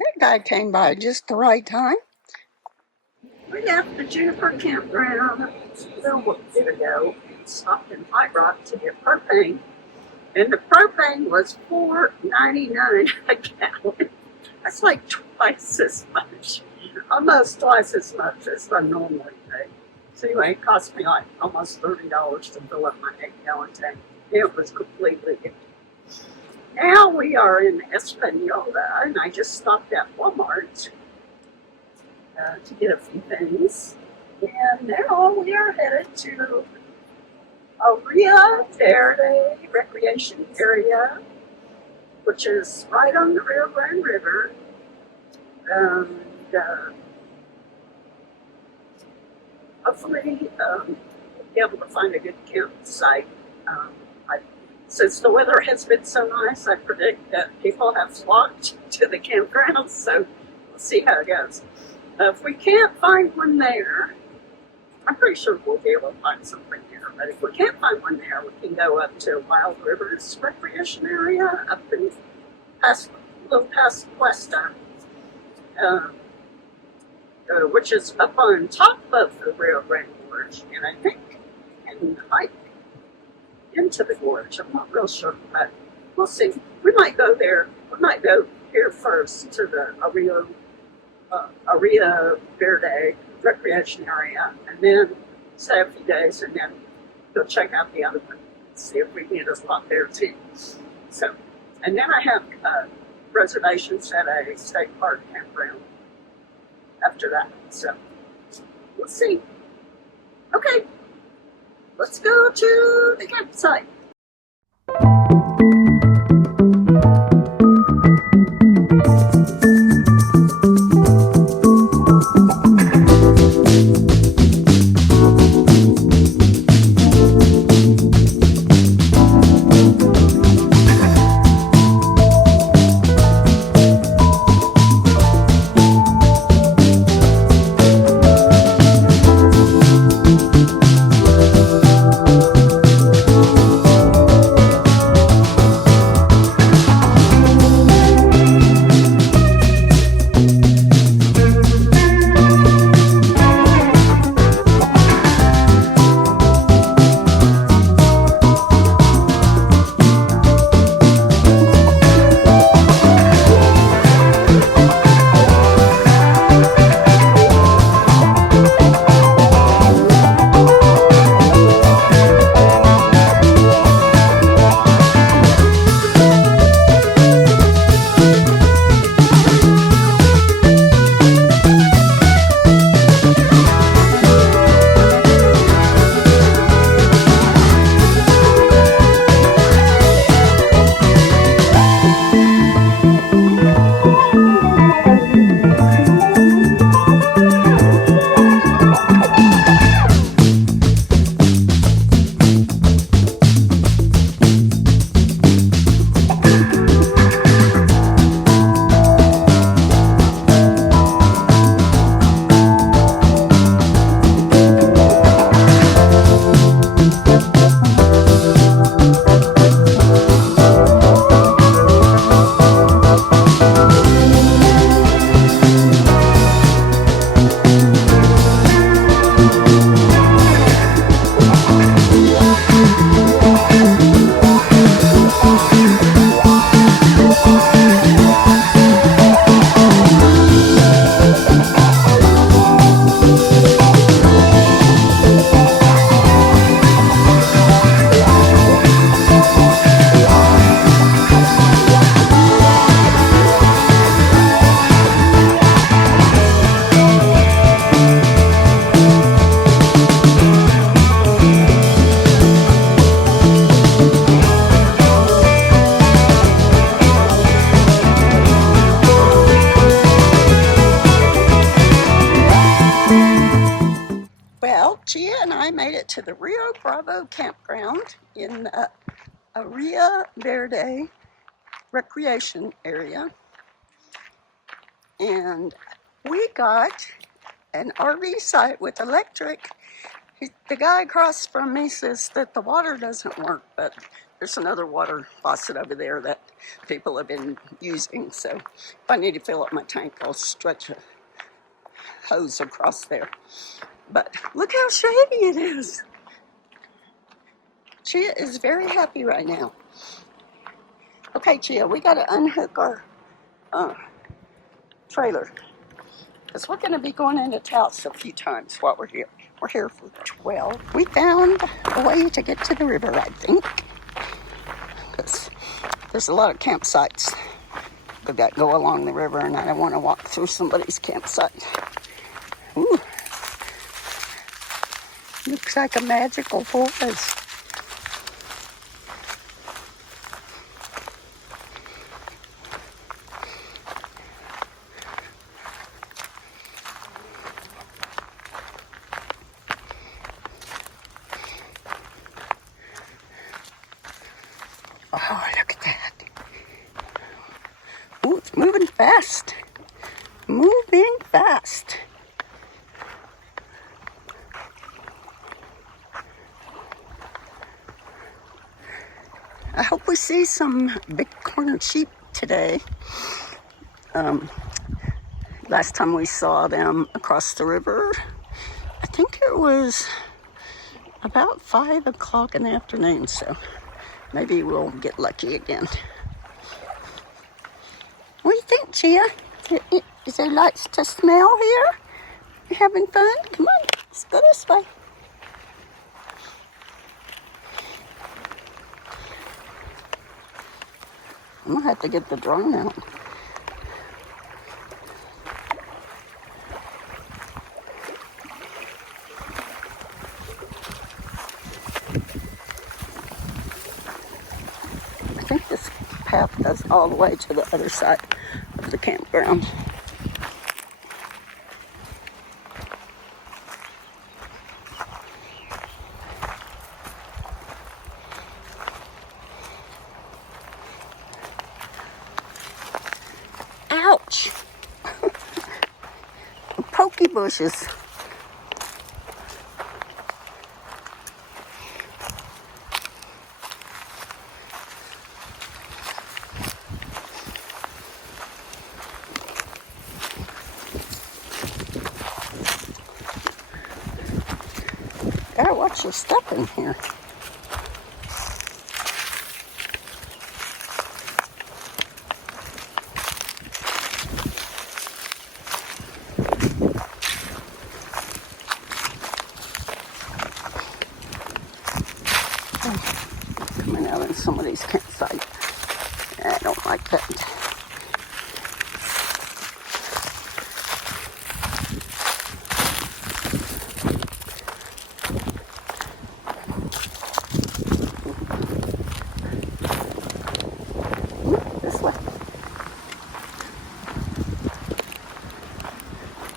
That guy came by just the right time. We left the Juniper Campground a little bit ago and stopped in High Rock to get propane. And the propane was $4.99 a gallon. That's like twice as much, almost twice as much as I normally pay. So anyway, it cost me like almost $30 to fill up my 8-gallon tank. It was completely empty. Now we are in Espanola, and I just stopped at Walmart to get a few things. And now we are headed to Rio Verde Recreation Area, which is right on the Rio Grande River. And hopefully we'll be able to find a good campsite. Since the weather has been so nice, I predict that people have flocked to the campground, so we'll see how it goes. If we can't find one there, I'm pretty sure we'll be able to find something there. But if we can't find one there, we can go up to Wild Rivers Recreation Area up in past Cuesta, which is up on top of the Rio Grande Gorge, and I think you can hike into the gorge. I'm not real sure, but we'll see. We might go there. We might go here first to the Rio Verde Recreation Area, and then stay a few days, and then go check out the other one, see if we can get a spot there too. So, and then I have reservations at a state park campground after that. So, we'll see. Okay, let's go to the campsite. Gia and I made it to the Rio Bravo campground in Rio Verde Recreation Area. And we got an RV site with electric. The guy across from me says that the water doesn't work, but There's another water faucet over there that people have been using. So if I need to fill up my tank, I'll stretch a hose across there. But look how shady it is. Chia is very happy right now. Okay, Chia, we got to unhook our trailer because we're going to be going into Taos a few times while we're here. We're here for 12. We found a way to get to the river, I think, because there's a lot of campsites that go along the river, and I don't want to walk through somebody's campsite. Ooh, looks like a magical forest. Oh, look at that. Ooh, it's moving fast. Moving fast. I hope we see some bighorn sheep today. Last time we saw them across the river, I think it was about 5 o'clock in the afternoon, so maybe we'll get lucky again. What do you think, Chia? Is there lights to smell here? You having fun? Come on, let's go this way. I'm gonna have to get the drone out. I think this path goes all the way to the other side of the campground. Ouch! Pokey bushes. Gotta watch your step in here. Coming out in some of these campsites. I don't like that. This way.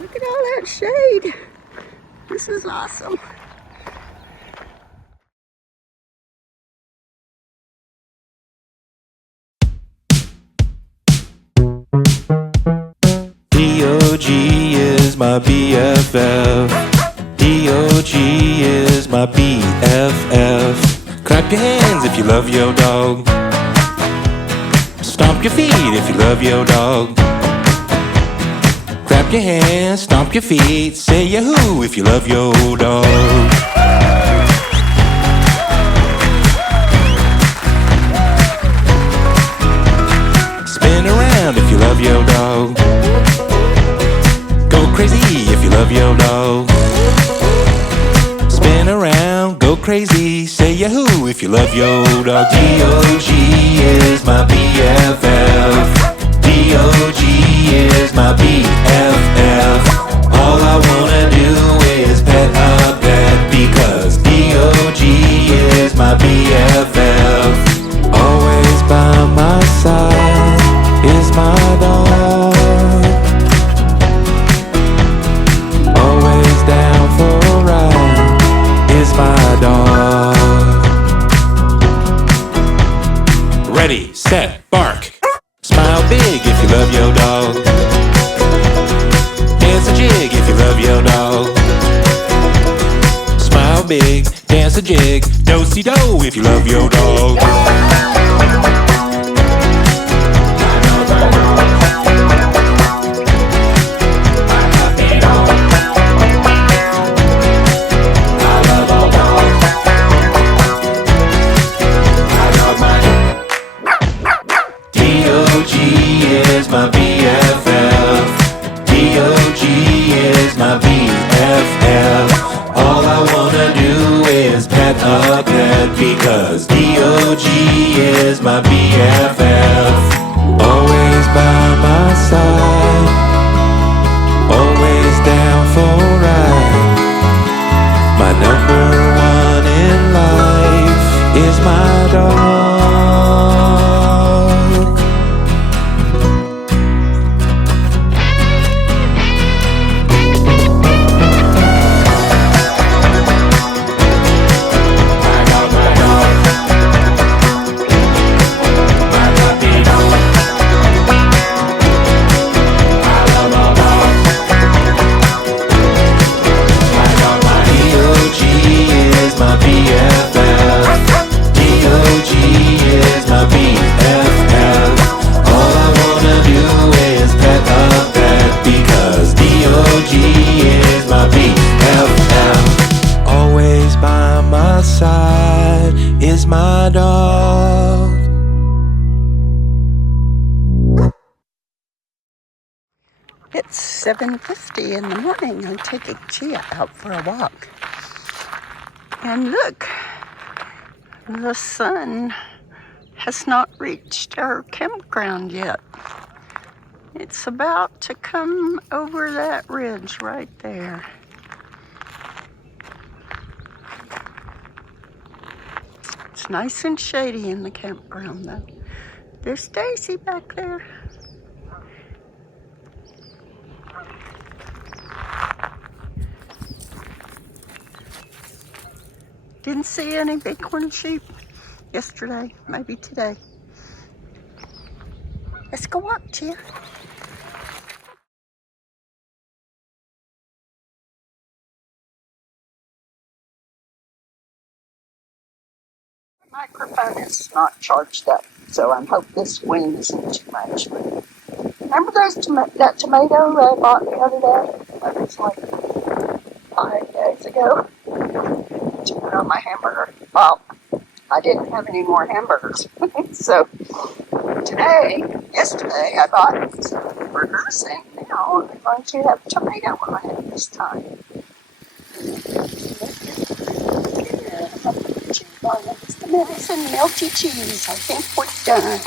Look at all that shade. This is awesome. D.O.G. is my BFF. D.O.G. is my BFF. Clap your hands if you love your dog. Stomp your feet if you love your dog. Clap your hands, stomp your feet, say yahoo if you love your dog. Spin around if you love your dog. Go crazy if you love your dog. Spin around, go crazy, say yahoo if you love your dog. D.O.G. is my BFF. D.O.G. is my BFF. All I wanna do is pet a pet because D.O.G. is my BFF. Always by my side is my dog. Always down for a ride is my dog. Ready, set, bark. Smile big if you love your dog. Dance a jig if you love your dog. Smile big, dance a a jig. Do-si-do if you love your dog. D.O.G. is my BFF. D.O.G. is my BFF. All I wanna do is pet a cat because D.O.G. is my BFF. Always by my side, always down for a ride. My number one in life is my dog. Is my dog. It's 7:50 in the morning. I'm taking Chia out for a walk. And look, the sun has not reached our campground yet. It's about to come over that ridge right there. It's nice and shady in the campground though. There's Stacy back there. Didn't see any bighorn sheep yesterday, maybe today. Let's go walk, Chia. Microphone is not charged up, so I hope this wind isn't too much. Remember that tomato I bought the other day? That was like 5 days ago. To put on my hamburger. Well, I didn't have any more hamburgers. So yesterday I bought some burgers, and now I'm going to have tomato on it this time. It's the medicine melty cheese. I think we're done.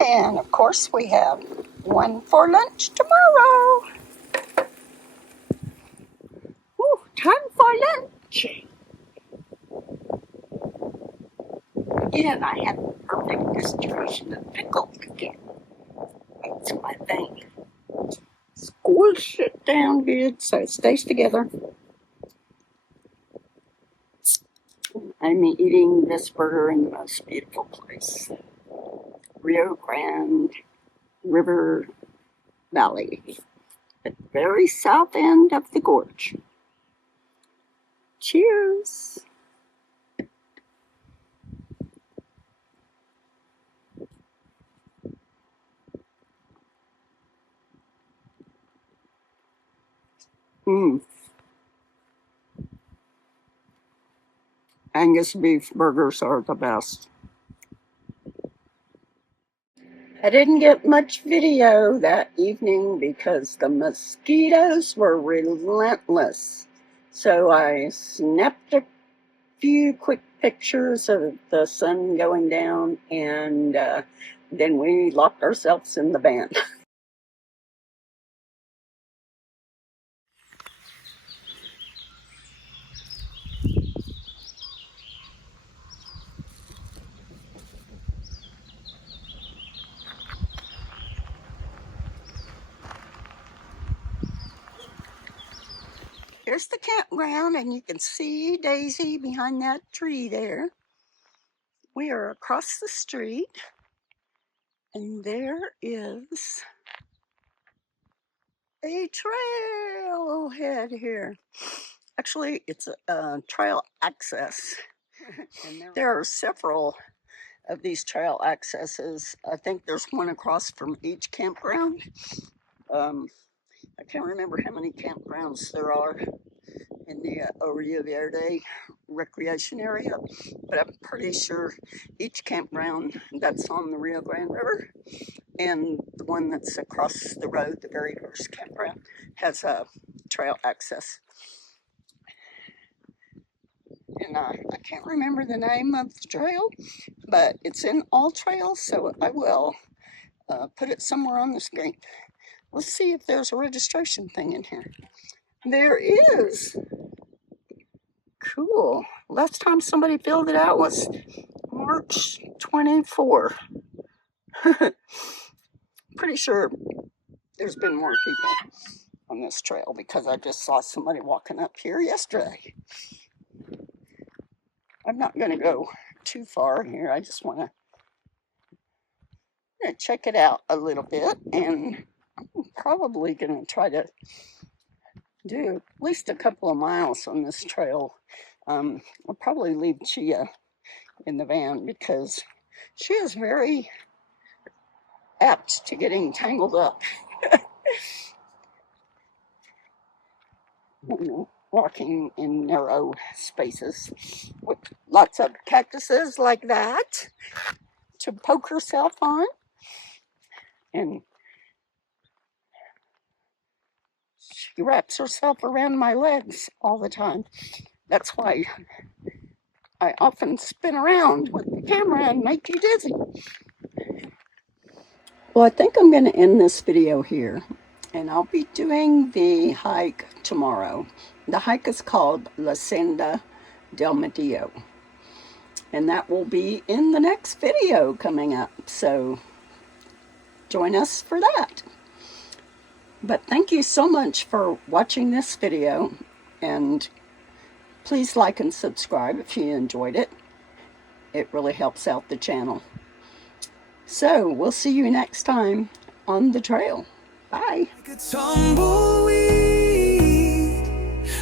And of course we have one for lunch tomorrow. Ooh, time for lunch. Again, I have the perfect distribution of pickle again. That's my thing. Squish it down good so it stays together. I'm eating this burger in the most beautiful place. Rio Grande River Valley, at the very south end of the gorge. Cheers! Angus beef burgers are the best. I didn't get much video that evening because the mosquitoes were relentless. So I snapped a few quick pictures of the sun going down, and then we locked ourselves in the van. Here's the campground, and you can see Daisy behind that tree there. We are across the street, and there is a trailhead here. Actually, it's a trail access. And there are several of these trail accesses. I think there's one across from each campground. I can't remember how many campgrounds there are in the Rio Verde recreation area, but I'm pretty sure each campground that's on the Rio Grande River and the one that's across the road, the very first campground, has a trail access. And I can't remember the name of the trail, but it's in All Trails, so I will put it somewhere on the screen. Let's see if there's a registration thing in here. There is. Cool. Last time somebody filled it out was March 24. Pretty sure there's been more people on this trail because I just saw somebody walking up here yesterday. I'm not going to go too far here. I just want to check it out a little bit, and I'm probably going to try to do at least a couple of miles on this trail. I'll probably leave Chia in the van because she is very apt to getting tangled up. Walking in narrow spaces with lots of cactuses like that to poke herself on. And she wraps herself around my legs all the time. That's why I often spin around with the camera and make you dizzy. Well, I think I'm going to end this video here, and I'll be doing the hike tomorrow. The hike is called La Senda del Medio, and that will be in the next video coming up, so join us for that. But thank you so much for watching this video, and please like and subscribe if you enjoyed it. It really helps out the channel. So we'll see you next time on the trail. Bye. Like a tumbleweed,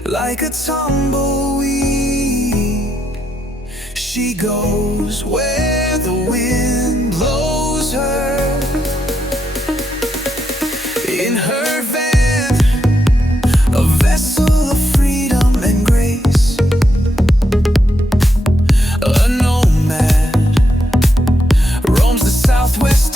like a tumbleweed, she goes where the wind blows her. In her van, a vessel of freedom and grace, a nomad roams the southwest